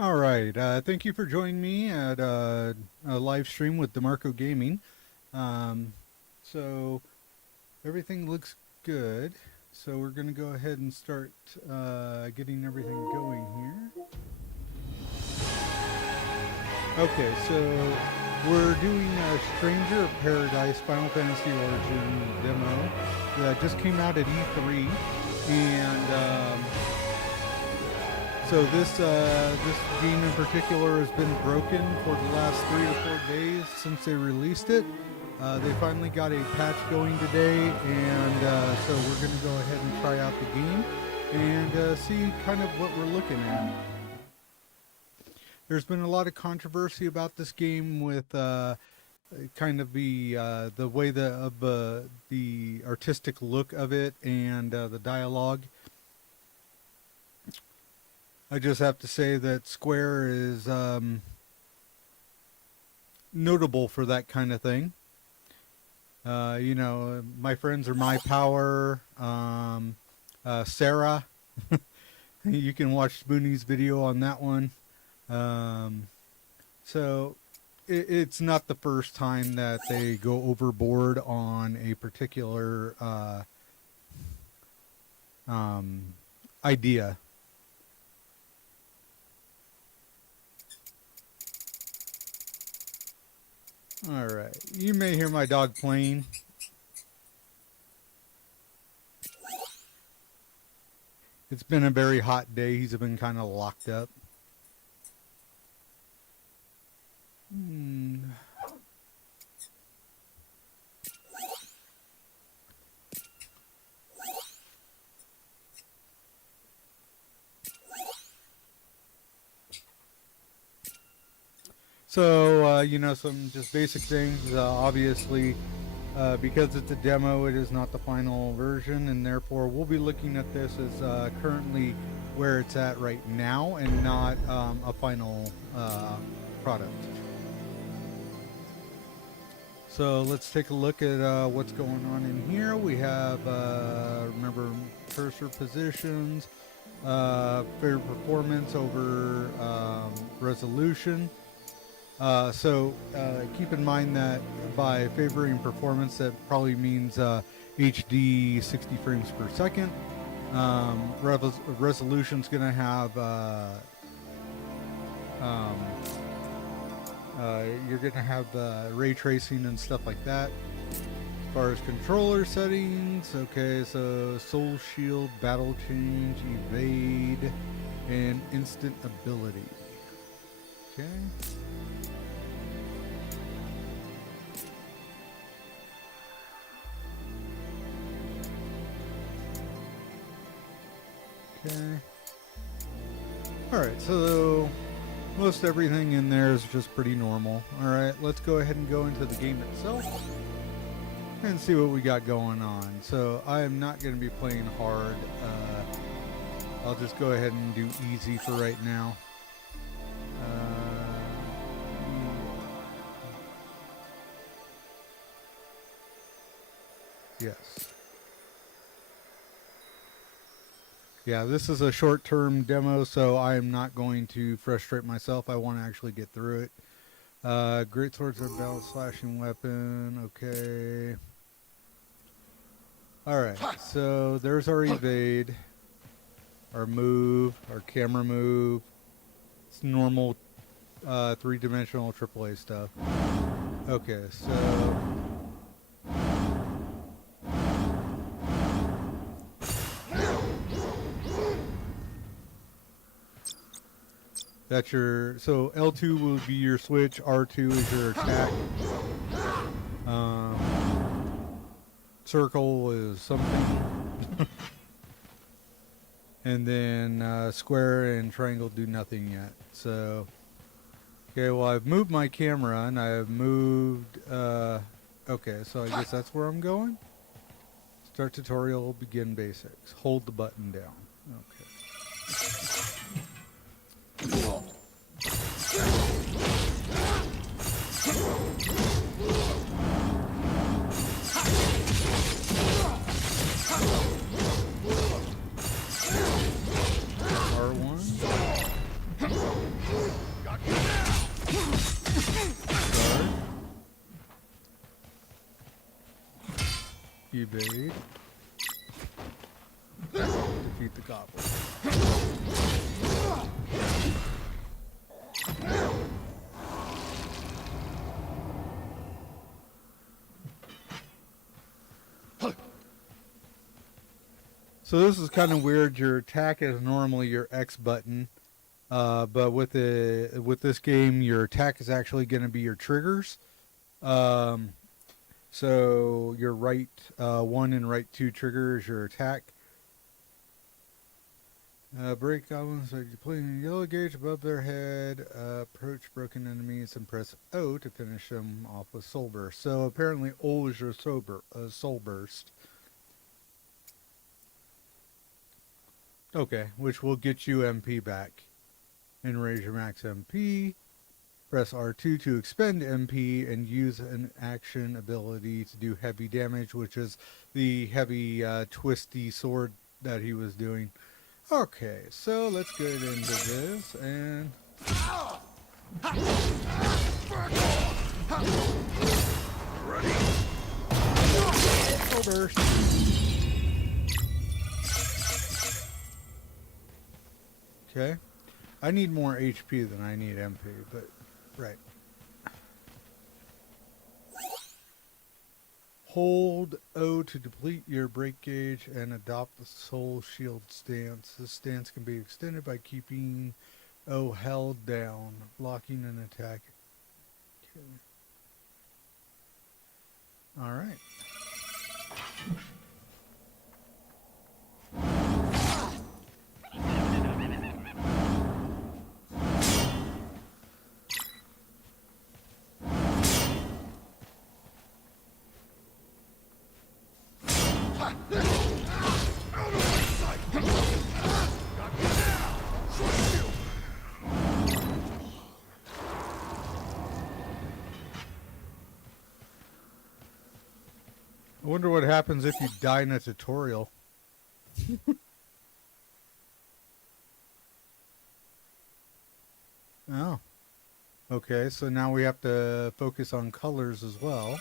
All right. Thank you for joining me at a live stream with DeMarco Gaming. Um, so everything looks good. So we're going to go ahead and start getting everything going here. Okay, so we're doing a Stranger of Paradise Final Fantasy Origin demo that just came out at E3, and so this game in particular has been broken for the last 3 or 4 days since they released it. They finally got a patch going today, and so we're going to go ahead and try out the game and see kind of what we're looking at. There's been a lot of controversy about this game with kind of the way the artistic look of it and the dialogue. I just have to say that Square is notable for that kind of thing. You know, my friends are My Power, Sarah. You can watch Spoonie's video on that one. So it's not the first time that they go overboard on a particular idea. All right, you may hear my dog playing. It's been a very hot day. He's been kind of locked up. So, you know, some just basic things. Obviously, because it's a demo, it is not the final version, and therefore we'll be looking at this as currently where it's at right now and not a final product. So let's take a look at what's going on in here. We have, remember, cursor positions, fair performance over resolution. So keep in mind that by favoring performance, that probably means HD 60 frames per second. Resolution's going to have you're going to have ray tracing and stuff like that. As far as controller settings, okay, so Soul Shield, Battle Change, Evade, and Instant Ability. Okay. Okay. Alright, so most everything in there is just pretty normal. Alright, let's go ahead and go into the game itself and see what we got going on. So I am not going to be playing hard. I'll just go ahead and do easy for right now. Yes. Yeah, this is a short-term demo, so I am not going to frustrate myself. I want to actually get through it. Great swords are battle slashing weapon. Okay. Alright, so there's our evade, our move, our camera move. It's normal three-dimensional AAA stuff. Okay, so... That's your, so L2 will be your switch, R2 is your attack. Circle is something. And then square and triangle do nothing yet. So, okay, well I've moved my camera and I've moved, okay, so I guess that's where I'm going. Start tutorial, begin basics. Hold the button down. Okay. R1. cube aid. Defeat the goblin. So this is kind of weird. Your attack is normally your X button, but with this game, your attack is actually going to be your triggers. So your right 1 and right 2 trigger is your attack. Break goblins by deploying a yellow gauge above their head. Approach broken enemies and press O to finish them off with soul burst. So apparently O is your soul burst. Okay, which will get you MP back. And raise your max MP. Press R2 to expend MP and use an action ability to do heavy damage, which is the heavy twisty sword that he was doing. Okay, so let's get into this and... Ready? Full burst. Okay. I need more HP than I need MP, but... Right. Hold O to deplete your break gauge and adopt the soul shield stance. This stance can be extended by keeping O held down, blocking an attack. Okay. Alright. I wonder what happens if you die in a tutorial. Oh. Okay, so now we have to focus on colors as well.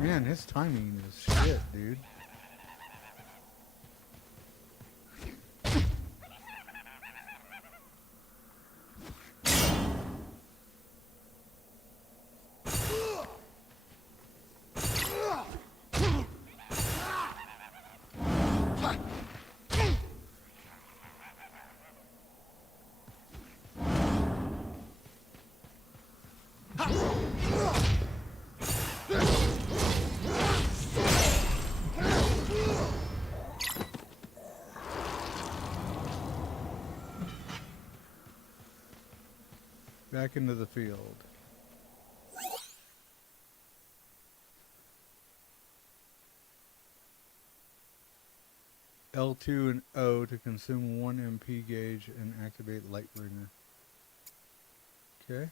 Man, his timing is shit, dude. Back into the field. L2 and O to consume 1 MP gauge and activate Lightbringer. Okay.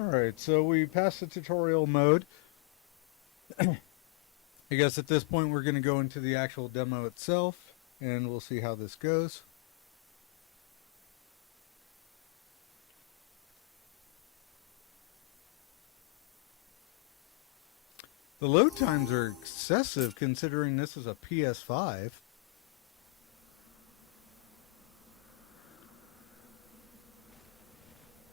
Alright, so we passed the tutorial mode. I guess at this point we're going to go into the actual demo itself, and we'll see how this goes. The load times are excessive considering this is a PS5.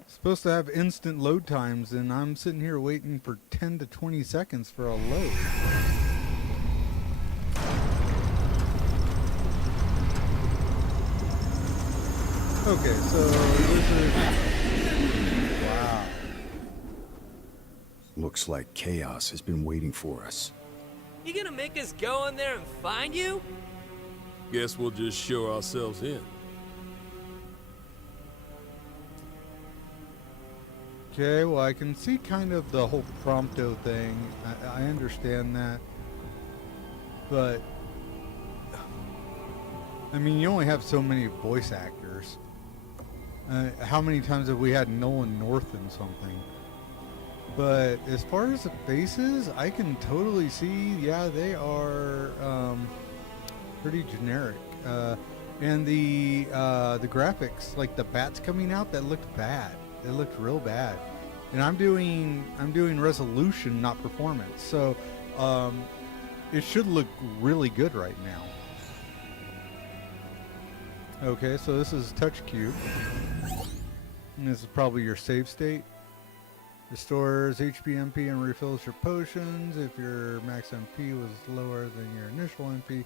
Supposed to have instant load times, and I'm sitting here waiting for 10 to 20 seconds for a load. Okay, so this is... Wow. Looks like chaos has been waiting for us. You gonna make us go in there and find you? Guess we'll just show ourselves in. Okay, well, I can see kind of the whole prompto thing. I understand that. But, I mean, you only have so many voice actors. How many times have we had Nolan North in something? But as far as the faces, I can totally see, yeah, they are pretty generic. And the graphics, like the bats coming out, that looked bad. It looked real bad. And I'm doing resolution, not performance. So it should look really good right now. Okay, so this is touch cube. And this is probably your save state. Restores HP MP and refills your potions. If your max MP was lower than your initial MP,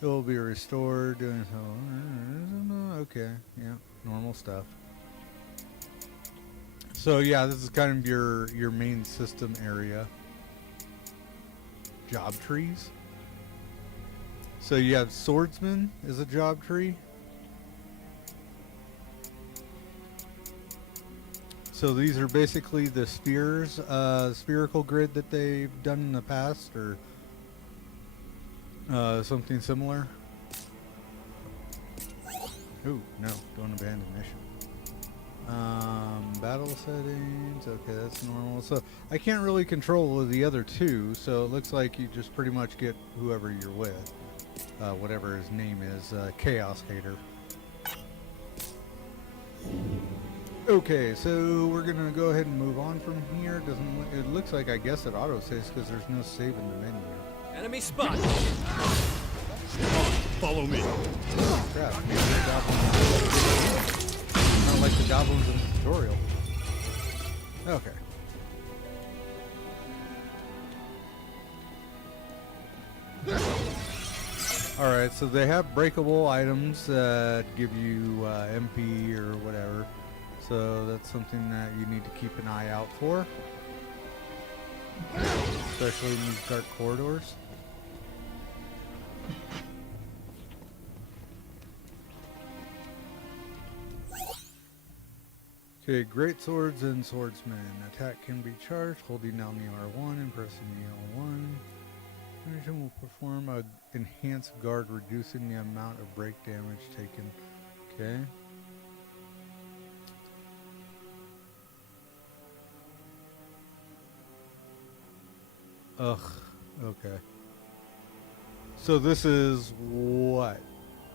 it will be restored. Doing so. Okay, yeah, normal stuff. So yeah, this is kind of your main system area. Job trees. So you have swordsman is a job tree. So these are basically the spheres, spherical grid that they've done in the past, or something similar. Ooh, no, don't abandon mission. Battle settings, okay, that's normal. So I can't really control the other two, so it looks like you just pretty much get whoever you're with, whatever his name is, Chaos Hater. Okay, so we're gonna go ahead and move on from here. It looks like, I guess, it auto saves because there's no save in the menu. Enemy spot. Follow me. Crap, maybe the goblins not like the goblins in the tutorial. Okay. Alright, so they have breakable items that give you MP or whatever. So that's something that you need to keep an eye out for. Especially in these dark corridors. Okay, great swords and swordsmen. Attack can be charged holding down the R1 and pressing the L1. Mission will perform a enhanced guard, reducing the amount of break damage taken. Okay. Ugh. Okay. So this is what?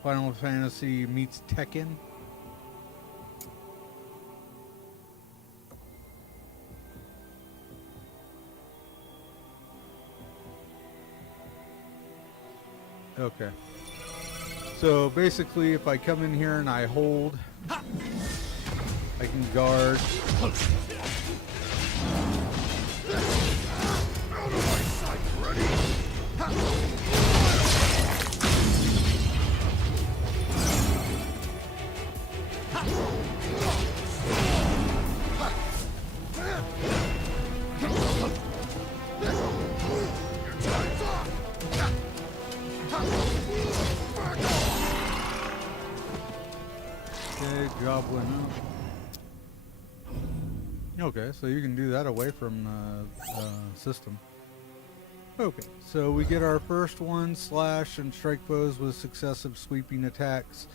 Final Fantasy meets Tekken? Okay. So basically, if I come in here and I hold, I can guard. Okay, job went up. Okay, so you can do that away from the system. Okay, so we get our first one, slash and strike foes with successive sweeping attacks.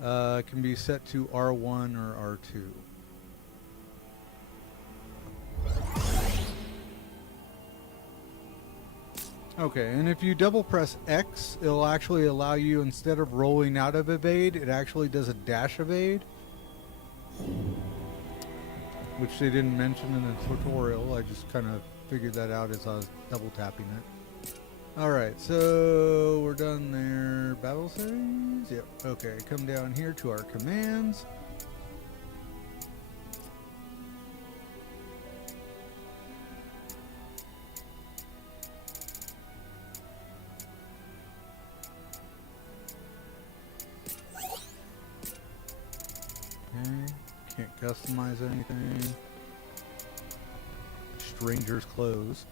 Can be set to R1 or R2. Okay, and if you double press X, it'll actually allow you, instead of rolling out of evade, it actually does a dash evade. Which they didn't mention in the tutorial. I just kind of figured that out as I was double tapping it. Alright, so we're done there. Battle settings? Yep. Okay, come down here to our commands. Can't customize anything. Stranger's clothes.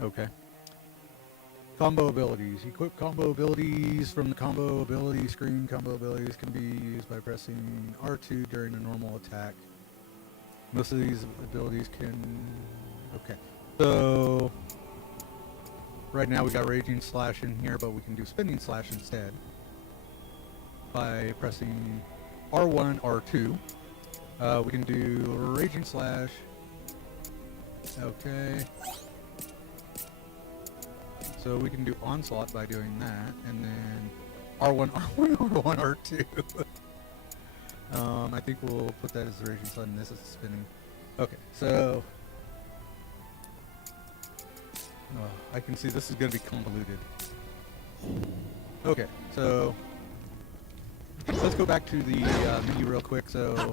Okay. Combo abilities. Equip combo abilities from the combo ability screen. Combo abilities can be used by pressing R2 during a normal attack. Most of these abilities can... Okay. So... Right now we got Raging Slash in here, but we can do Spinning Slash instead. By pressing R1, R2. We can do Raging Slash. Okay. So we can do Onslaught by doing that, and then R1, R1, R1, R2. I think we'll put that as the Raging Slash, and this is spinning. Okay, so... I can see this is going to be convoluted. Okay, so... Let's go back to the menu real quick so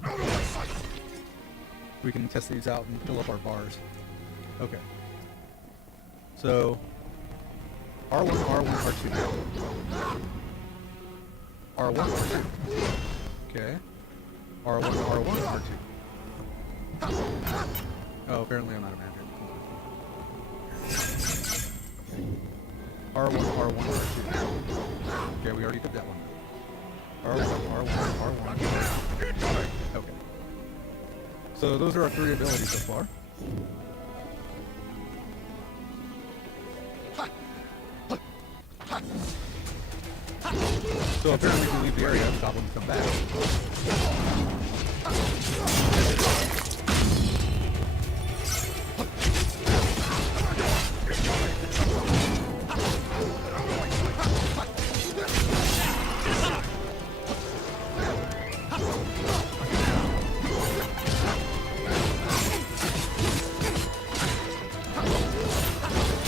we can test these out and fill up our bars. Okay. So... R1, R1, R2. R1, R2. Okay. R1, R1, R2. Oh, apparently I'm out of magic. R1, R1, R2. Okay, we already did that one. R1, R1, R1, R1. Okay. So those are our 3 abilities so far. So apparently if we leave the area, the goblins come back.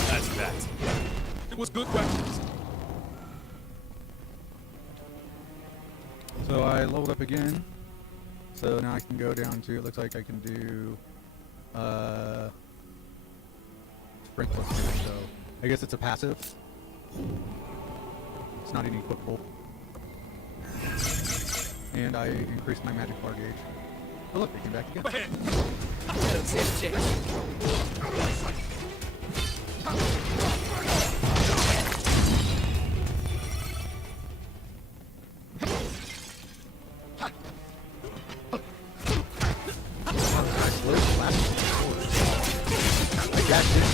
That's that. It was good practice. So I leveled up again. So now I can go down to, it looks like I can do Sprinkler. So I guess it's a passive. It's not any equipable. And I increased my magic bar gauge. Oh look, they came back again. Don't stand a chance.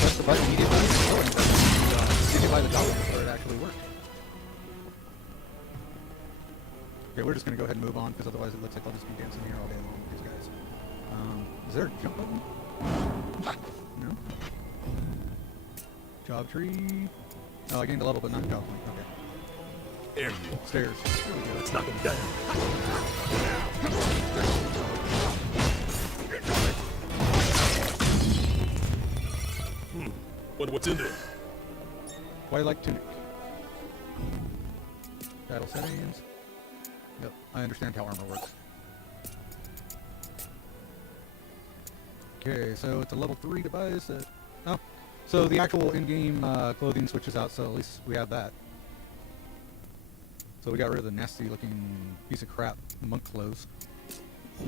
Press the button immediately by the goblin before it actually worked. Okay, we're just going to go ahead and move on because otherwise it looks like I'll just be dancing here all day long with these guys. Is there a jump button? No? Job tree? Oh, I gained a level but not a job point. Okay. There you are. Stairs. There we go. Let's knock him down. Wonder what's in there. Twilight Tunic. Battle settings. Yep, I understand how armor works. Okay, so it's a level 3 device. Oh, so the actual in-game clothing switches out, so at least we have that. So we got rid of the nasty-looking piece of crap monk clothes.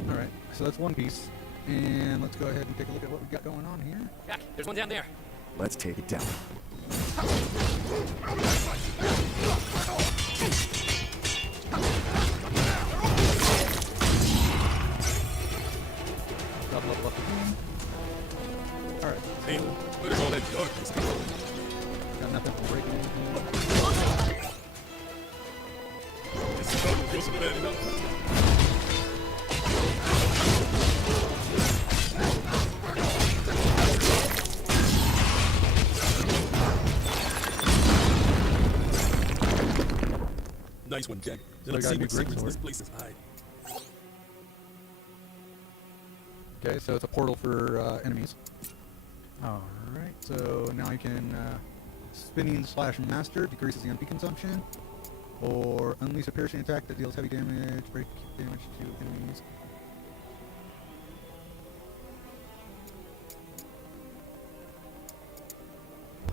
Alright, so that's one piece. And let's go ahead and take a look at what we got going on here. Jack, there's one down there. Let's take it down. Got level up again. Alright. Hey, where's all that darkness coming from? Got nothing for breaking anything. This trouble wasn't bad enough. Nice one, Jack. So I Let's got see a new what secrets greatsword. this place is hiding. Okay, so it's a portal for enemies. Alright, so now I can Spinning Slash Master decreases the MP consumption. Or unleash a piercing attack that deals heavy damage, break damage to enemies.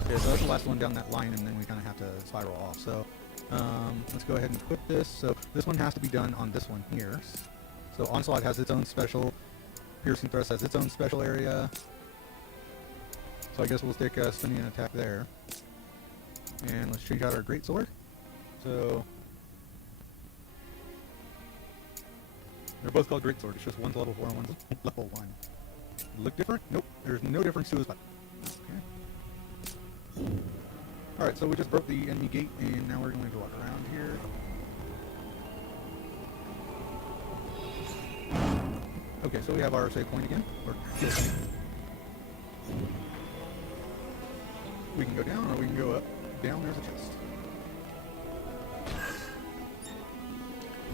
Okay, so that's the last one down that line, and then we kind of have to spiral off. So let's go ahead and put this. So this one has to be done on this one here. So Onslaught has its own special. Piercing Thrust has its own special area. So I guess we'll stick Spinning Attack there. And let's change out our Great Sword. So they're both called Great Sword. It's just one's level 4 and one's level 1. Look different? Nope. There's no difference to his weapon. Okay. Alright, so we just broke the enemy gate, and now we're going to walk around here. Okay, so we have our save point again. Or we can go down, or we can go up. Down, there's a chest.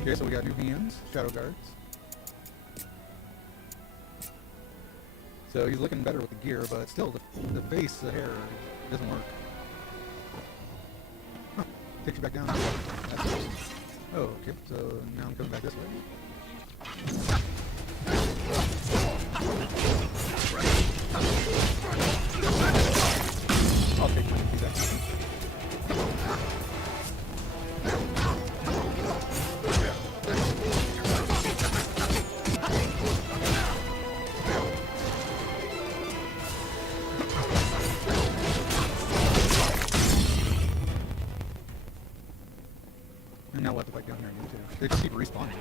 Okay, so we got new hands, Shadow Guards. So he's looking better with the gear, but still, the face, the hair, doesn't work. Huh, takes you back down. That's awesome. Oh, okay, so now I'm coming back this way. I'll take my feet back. And now we'll have to fight down here again too. They just keep respawning.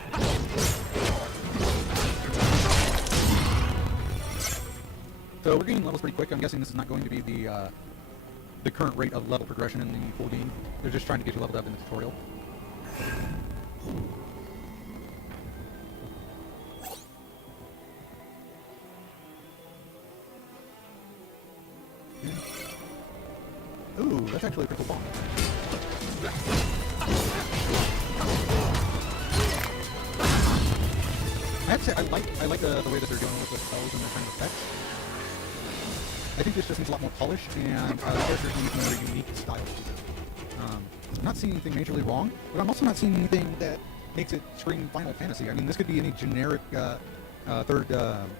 So we're getting levels pretty quick. I'm guessing this is not going to be the current rate of level progression in the full game. They're just trying to get you leveled up in the tutorial. Yeah. Ooh, that's actually a pretty cool bomb. I have to say, I like the way that they're doing with the spells and their kind of effects. I think this just needs a lot more polish, and the characters need more unique styles to it. I'm not seeing anything majorly wrong, but I'm also not seeing anything that makes it scream Final Fantasy. I mean, this could be any generic third-person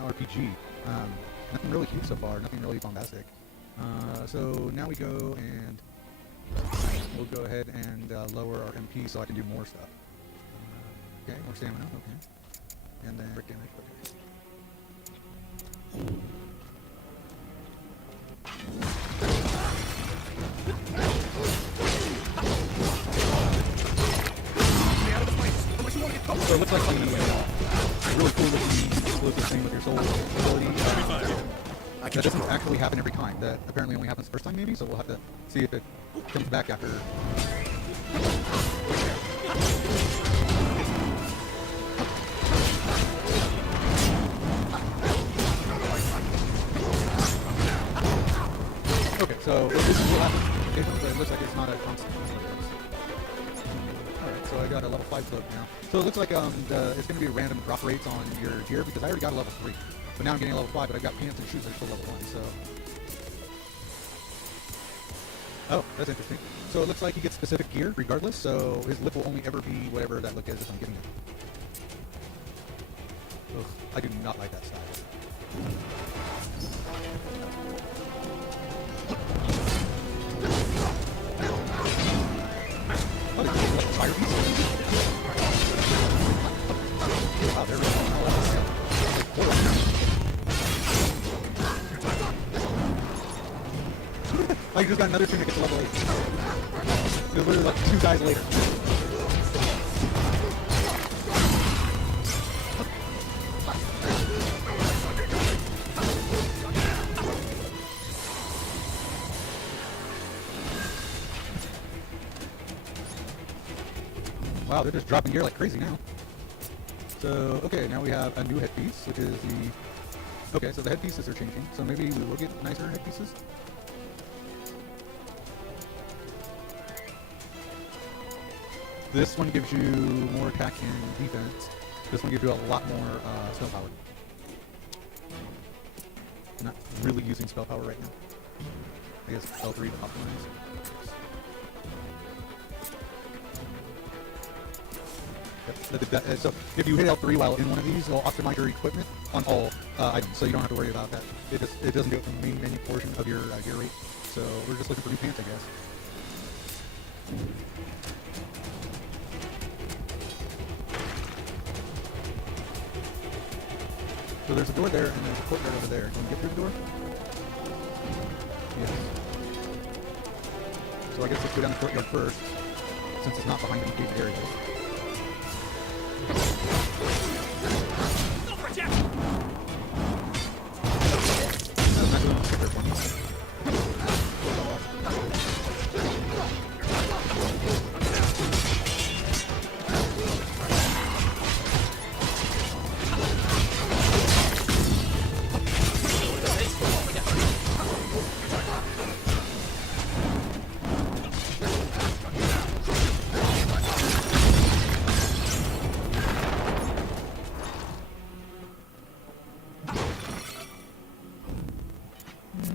RPG. Nothing really cute so far, nothing really bombastic. So now we go and we'll go ahead and lower our MP so I can do more stuff. Okay, more stamina, okay. And then brick damage, okay. So it looks like something really cool looking explosive thing with your soul ability. That doesn't actually happen every time. That apparently only happens the first time maybe, so we'll have to see if it comes back after. Okay, so this is what happens. But it looks like it's not a constant. Alright, so I got a level 5 cloak now. So it looks like it's going to be random drop rates on your gear because I already got a level 3. But now I'm getting a level 5, but I've got pants and shoes that are still level 1, so. Oh, that's interesting. So it looks like he gets specific gear regardless, so his lip will only ever be whatever that look is if I'm giving it. Ugh, I do not like that style. Oh, there's like fire beast. Wow, they're really I just got another tunic at level 8. They're literally like 2 guys later. Wow, they're just dropping gear like crazy now. So, okay, now we have a new headpiece, which is the... Okay, so the headpieces are changing, so maybe we will get nicer headpieces. This one gives you more attack and defense. This one gives you a lot more spell power. I'm not really using spell power right now. I guess L3 to optimize. So if you hit L3 while in one of these, it'll optimize your equipment on all items, so you don't have to worry about that. It doesn't go from the main menu portion of your gear rate. So we're just looking for new pants, I guess. So there's a door there, and there's a courtyard over there. Can you get through the door? Yes. So I guess let's go down the courtyard first, since it's not behind any gated areas. No project! I'm not doing the first one.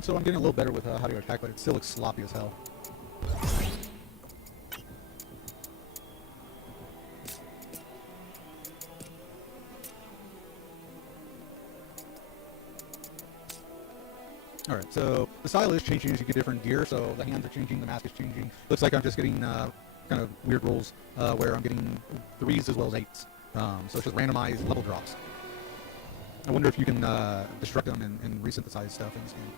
So I'm getting a little better with how to attack, but it still looks sloppy as hell. Alright, so the style is changing as you get different gear, so the hands are changing, the mask is changing. Looks like I'm just getting kind of weird rolls where I'm getting 3s as well as 8s. So it's just randomized level drops. I wonder if you can destruct them and resynthesize stuff in this game.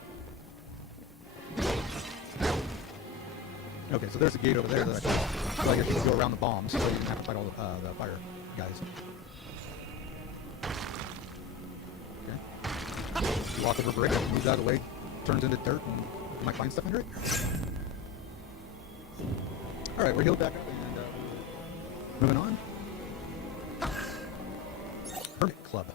Okay, so there's a gate over there that I saw. So I guess you can go around the bombs so you don't have to fight all the fire guys. Okay. You walk over a brick, moves out of the way, turns into dirt, and you might find stuff under it. Alright, we're healed back up and moving on. Hermit Club.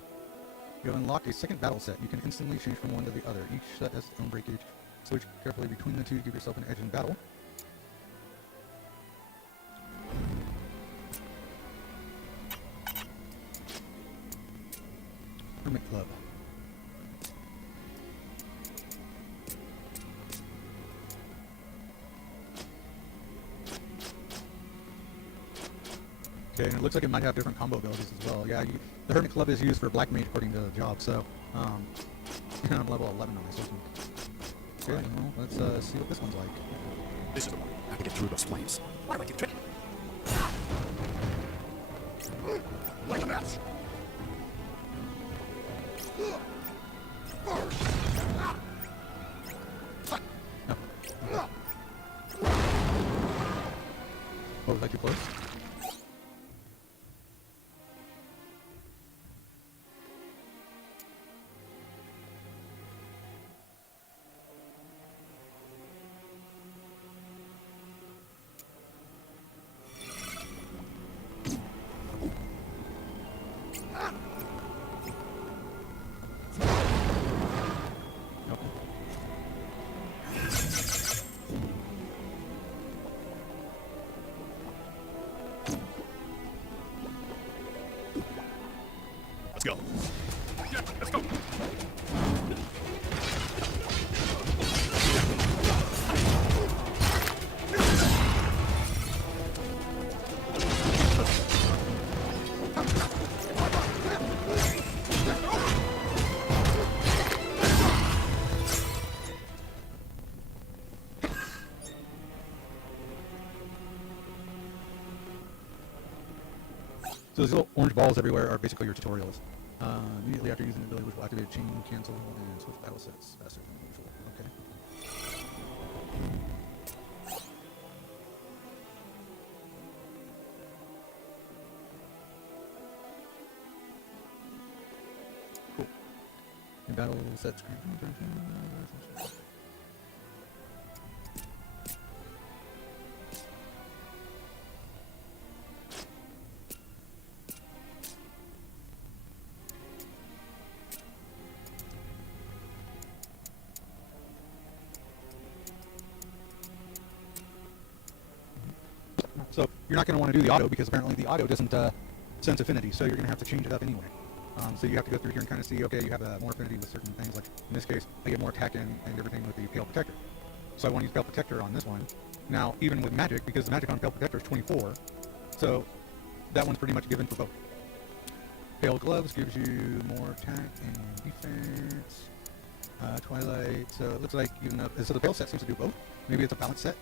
You have unlocked a second battle set. You can instantly change from one to the other. Each set has its own breakage. Switch carefully between the two to give yourself an edge in battle. Hermit Club. Okay, and it looks like it might have different combo abilities as well. Yeah, the Hermit Club is used for Black Mage according to the job, so I'm level 11 on this one. Okay, well, let's see what this one's like. This is the one. I have to get through those flames. Why do I keep tricking? Like a match. Oh, was that too close? Let's go. Yeah, let's go. So these little orange balls everywhere are basically your tutorials. Immediately after using the ability, which will activate a chain, cancel, and switch battle sets faster than usual. Okay. Cool. In battle set screen. So you're not going to want to do the auto because apparently the auto doesn't sense affinity, so you're going to have to change it up anyway. So you have to go through here and kind of see, okay, you have more affinity with certain things. Like in this case, I get more attack and everything with the Pale Protector. So I want to use Pale Protector on this one. Now, even with magic, because the magic on Pale Protector is 24, so that one's pretty much given for both. Pale Gloves gives you more attack and defense. Twilight, so it looks like even though, so the Pale set seems to do both. Maybe it's a balance set.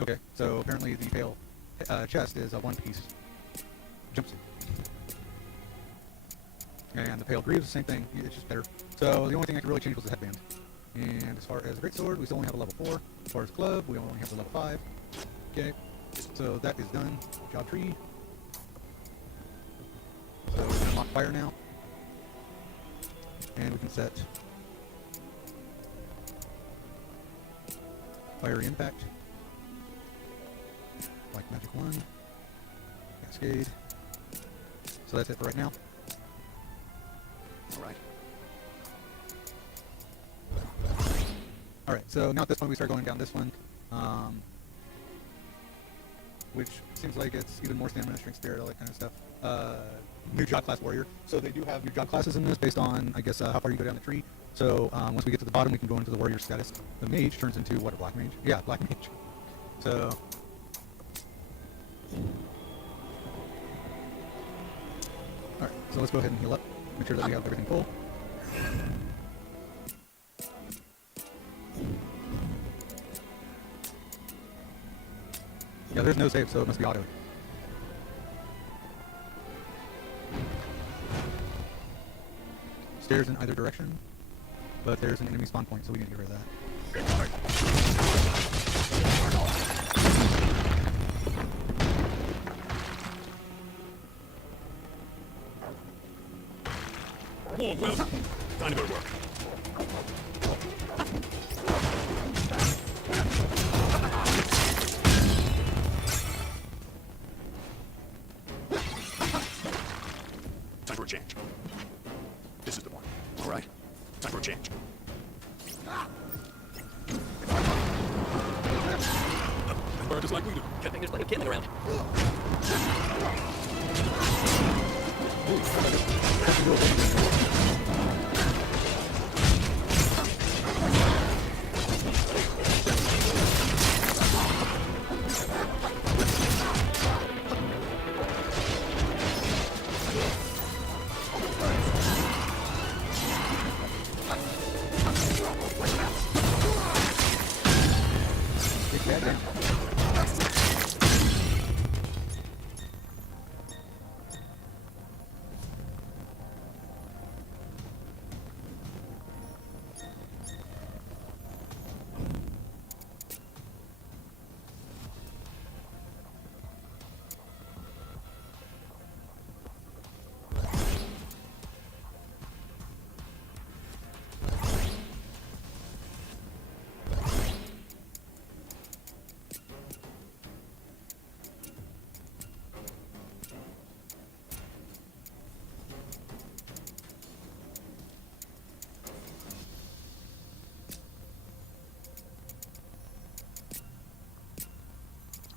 Okay, so apparently the Pale chest is a one-piece jumpsuit. And the Pale Greaves, same thing, it's just better. So the only thing I could really change was the headband. And as far as the Greatsword, we still only have a level 4. As far as Glove, we only have the level 5. Okay, so that is done. Job tree. So we can unlock fire now. And we can set Fiery Impact. Like Magic 1. Cascade. So that's it for right now. All right. Alright, so now at this point we start going down this one. Which seems like it's even more stamina, strength, spirit, all that kind of stuff. New job class warrior. So they do have new job classes in this based on, I guess, how far you go down the tree. So once we get to the bottom, we can go into the warrior status. The mage turns into, what, a black mage? Yeah, black mage. So... Alright, so let's go ahead and heal up. Make sure that we have everything full. Yeah, there's no save, so it must be auto. Stairs in either direction, but there's an enemy spawn point, so we need to get rid of that. Oh, well, time to go to work. Time for a change. This is the one. All right. Time for a change. Burn just like we do. Good thing there's plenty of killing around. Take that down.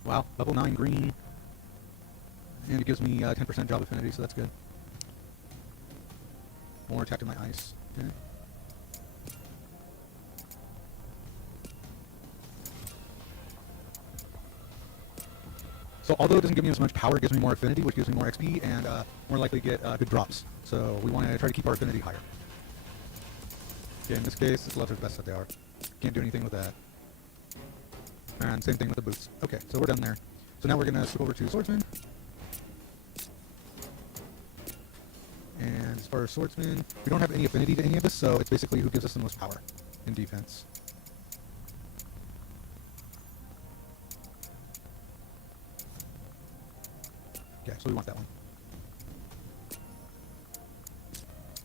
Wow, level 9 green. And it gives me 10% job affinity, so that's good. More attack to my ice. Okay. So although it doesn't give me as much power, it gives me more affinity, which gives me more XP, and more likely to get good drops. So we want to try to keep our affinity higher. Okay, in this case, this gloves are the best that they are. Can't do anything with that. And same thing with the boots. Okay, so we're done there. So now we're going to switch over to Swordsman. And as far as Swordsman, we don't have any affinity to any of this, so it's basically who gives us the most power in defense. Okay, so we want that one.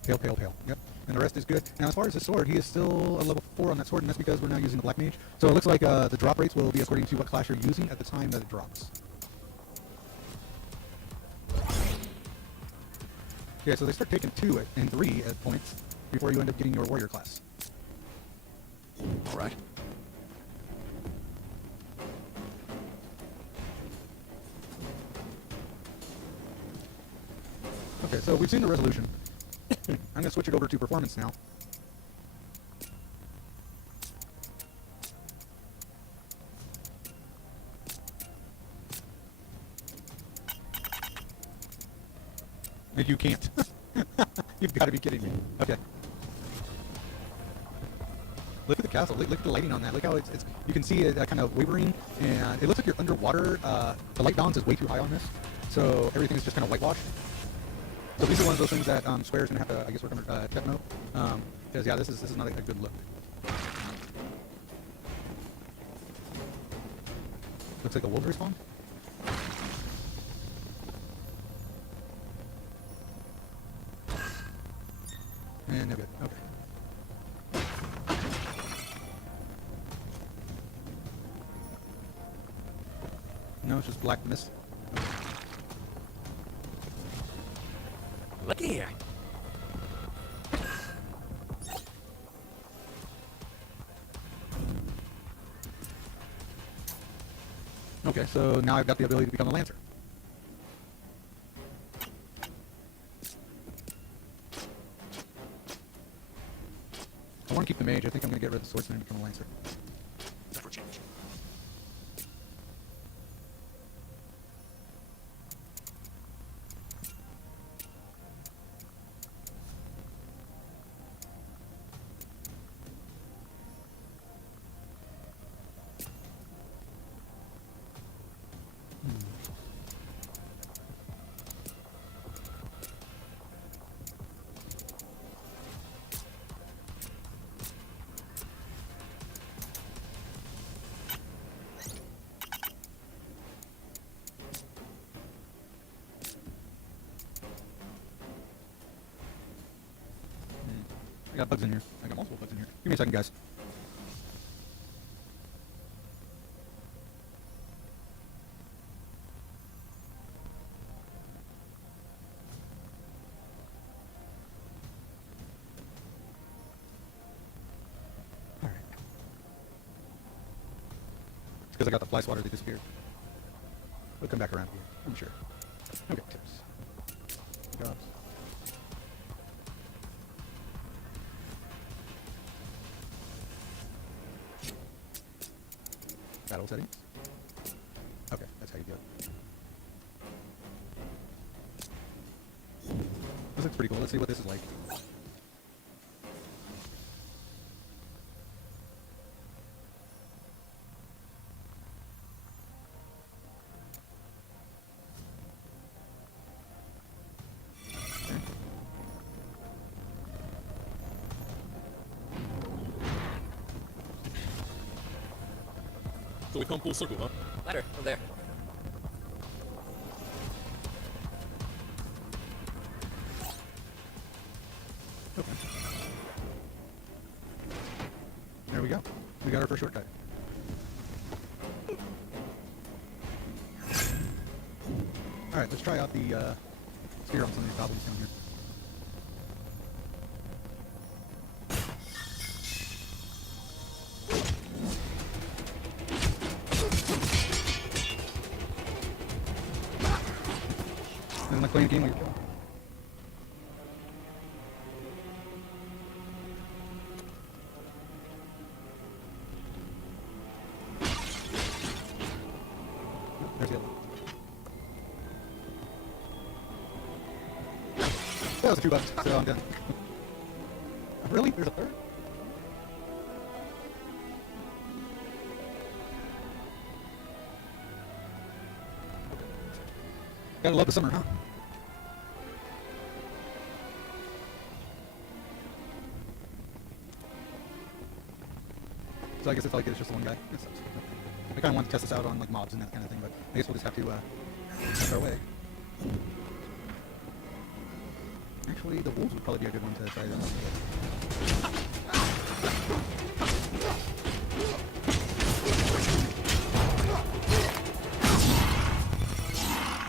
Pale, pale, pale. Yep. And the rest is good. Now, as far as the sword, he is still a level 4 on that sword, and that's because we're now using the Black Mage. So it looks like the drop rates will be according to what class you're using at the time that it drops. Okay, so they start taking 2 and 3 at points before you end up getting your warrior class. All right. Okay, so we've seen the resolution. I'm going to switch it over to performance now. You can't. You've got to be kidding me. Okay. Look at the castle. Look at the lighting on that. Look how it's you can see it kind of wavering, and it looks like you're underwater. The light balance is way too high on this, so everything is just kind of whitewashed. So these are one of those things that Square's gonna have to, I guess, work on techno, because yeah, this is not a good look. Looks like a wolf respawn. And no good. Okay. No, it's just black mist. Looky here. Okay, so now I've got the ability to become a lancer. I want to keep the mage. I think I'm going to get rid of the swordsman and become a lancer. Time for a change. I got bugs in here. I got multiple bugs in here. Give me a second, guys. Alright. It's because I got the fly swatter, they disappeared. We'll come back around here, I'm sure. Okay, tips. Jobs. Battle settings. Okay, that's how you do it. This looks pretty cool. Let's see what this is like. So we come full circle, huh? Ladder, over there. Okay. There we go. We got our first shortcut. Alright, let's try out the spear on some of these goblins down here. Isn't like playing a game where you're killing. There's the other one. That was a 2 bucks, so I'm done. Really? There's a third? Gotta love the summer, huh? So I guess it's just one guy. That sucks. I kind of want to test this out on like mobs and that kind of thing, but I guess we'll just have to make our way. Actually, the wolves would probably be a good one to try out.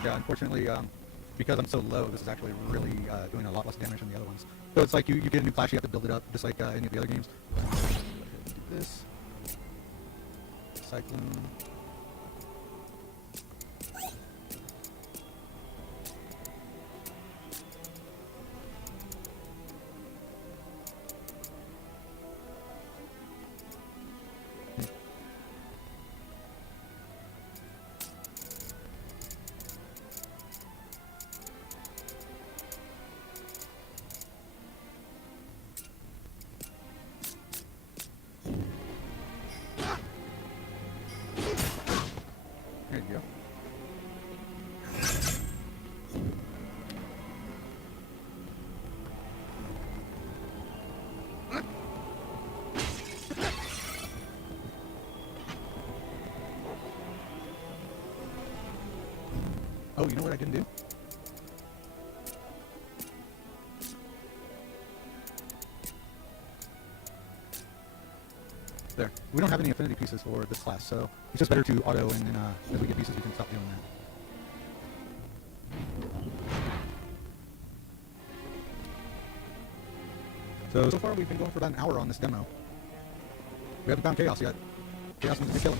Yeah, unfortunately, because I'm so low, this is actually really doing a lot less damage than the other ones. So it's like you get a new class, you have to build it up, just like any of the other games. Do this. Cyclone. Oh, you know what I didn't do? There. We don't have any affinity pieces for this class, so it's just better to auto, and then as we get pieces, we can stop doing that. So far we've been going for about an hour on this demo. We haven't found Chaos yet. Chaos means to kill him.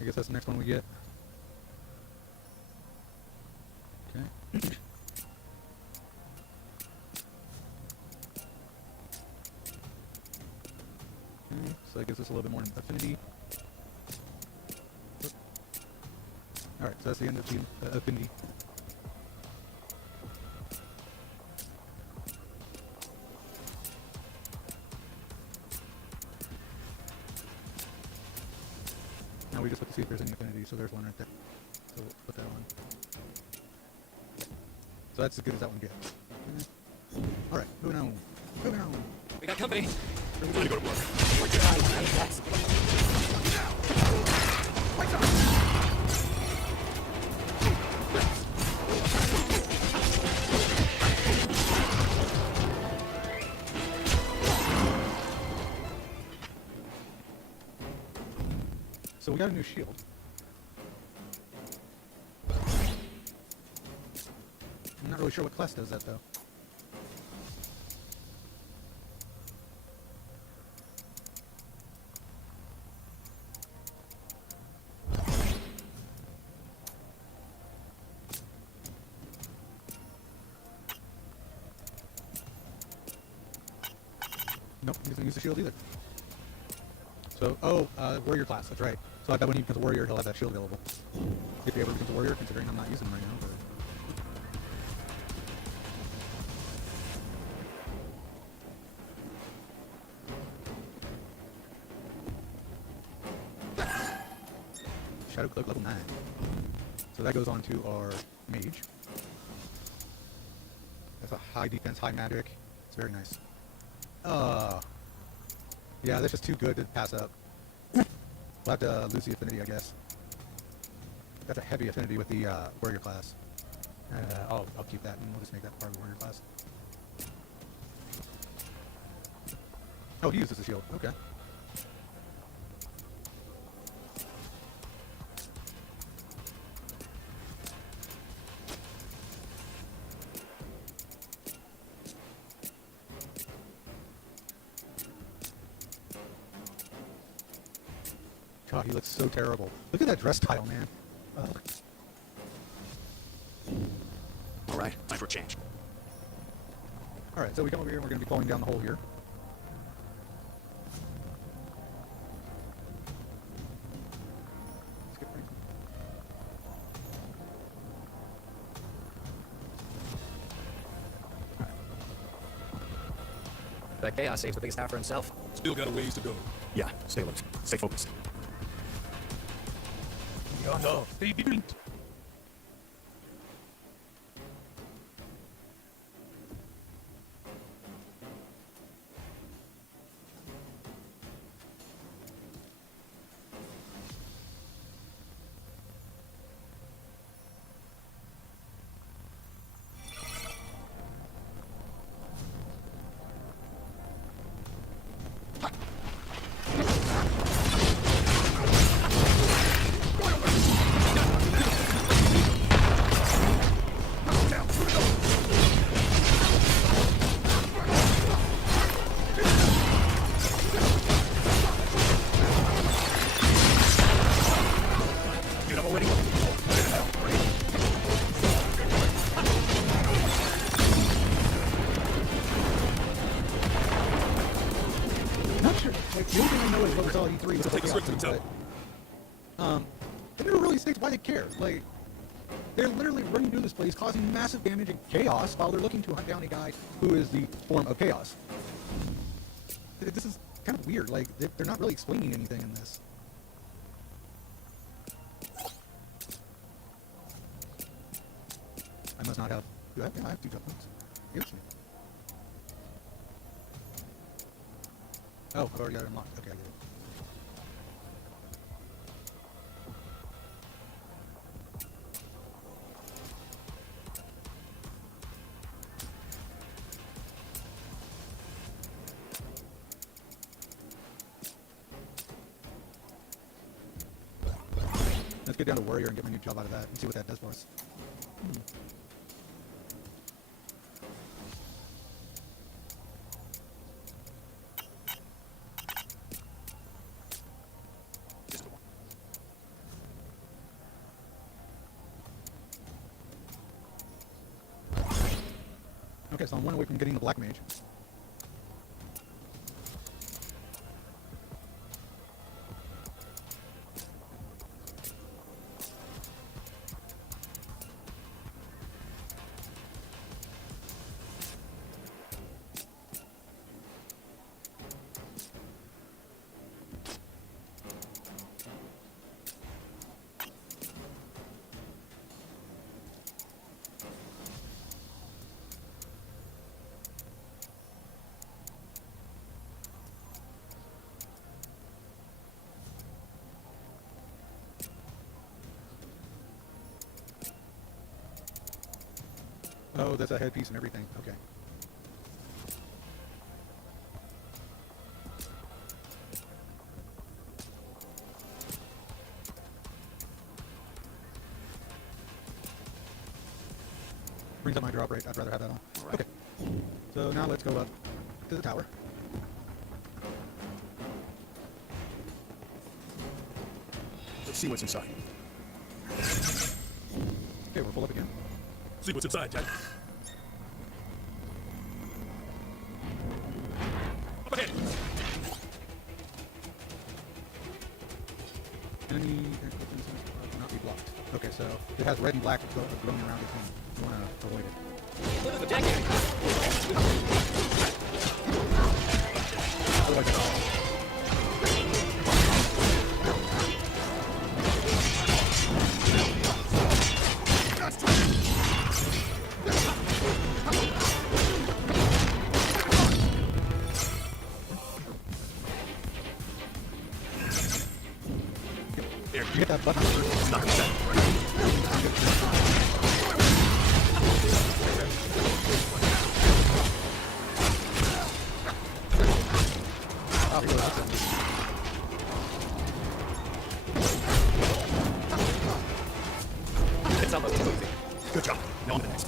I guess that's the next one we get. Okay. Okay, so that gives us a little bit more affinity. Alright, so that's the end of the affinity. Now we just have to see if there's any affinity, so there's one right there. So we'll put that on. So that's as good as that one gets. Alright, moving on. Moving on. We got company. Time to go to work. So we got a new shield. I'm not really sure what class does that though. Nope, he doesn't use the shield either. So, warrior class, that's right. So I bet when he becomes a warrior, he'll have that shield available. If he ever becomes a warrior, considering I'm not using him right now. But... Shadow Cloak level 9. So that goes on to our mage. That's a high defense, high magic. It's very nice. Yeah, that's just too good to pass up. We'll have to lose the affinity, I guess. That's a heavy affinity with the warrior class. I'll keep that, and we'll just make that part of the warrior class. Oh, he uses the shield. Okay. God, he looks so terrible. Look at that dress style, man. All right, time for a change. All right, so we come over here and we're going to be falling down the hole here. Skip right. That Chaos saves the biggest half for himself. Still got a ways to go. Yeah, stay alert. Stay focused. Yeah, no, they didn't. Not sure. Like, the only thing I know is what was all E3 was Take a switch to the but, top. it never really states why they care. Like, They're literally running through this place, causing massive damage and chaos while they're looking to hunt down a guy who is the form of chaos. This is kind of weird. Like, they're not really explaining anything in this. I must not have... Do I have, yeah, I have 2 jump points. Give it to me. Oh, I've already got it unlocked. Okay, I get it. Let's get down to Warrior and get my new job out of that and see what that does for us. This is the one. Okay, so I'm one away from getting the Black Mage. Oh, that's a headpiece and everything. Okay. Brings up my drop rate. I'd rather have that on. Alright. Okay. So now let's go up to the tower. Let's see what's inside. Okay, we're full up again. See what's inside, Jack. Up ahead. Enemy will not be blocked. Okay, so it has red and black glowing around it. And you want to avoid it. Look at the jacket. How do I get off? There, You hit that button first. knock it down. Oh, cool, that's it. It's almost cozy. Good job. Now on to the next.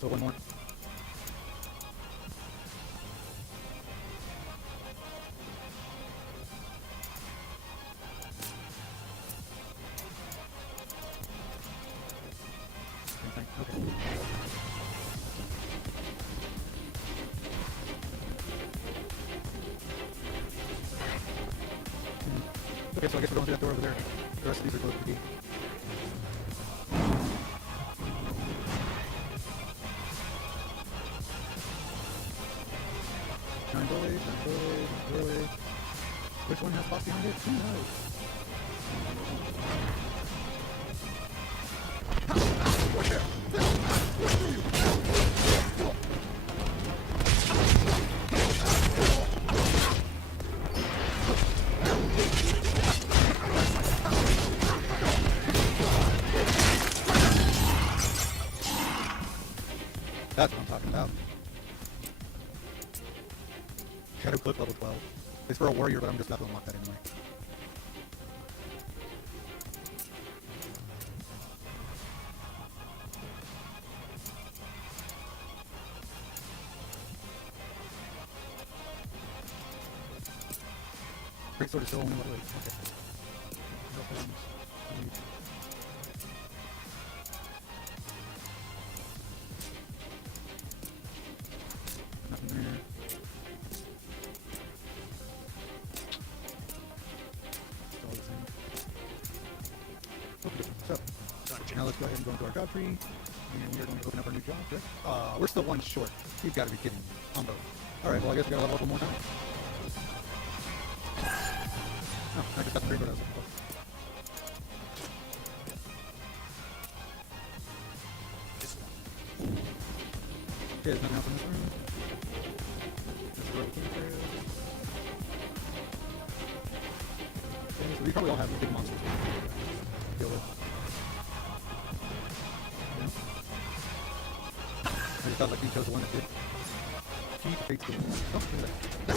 So one more. Same thing. Okay. Okay, so I guess we're going through that door over there. The rest of these are closed to the key. Shine blade, shine blade, shine blade. Which one has spots behind it? Who knows? That's what I'm talking about. Shadow Clip level 12. It's for a warrior, but I'm just about to unlock that anyway. Great sword is still only level 8. Okay. Nothing there. go ahead and go into our job tree, and we are going to open up our new job, correct? We're still one short. You've got to be kidding me. On both. Alright, well I guess we gotta level up one more time. Oh, I just got the tree, but I was looking for. Okay, there's nothing else in this room. This is where we came through. Okay, so we probably all have big monsters to deal with. Yeah. I just felt like you chose the one that did. Key to fate school. Oh, look at that.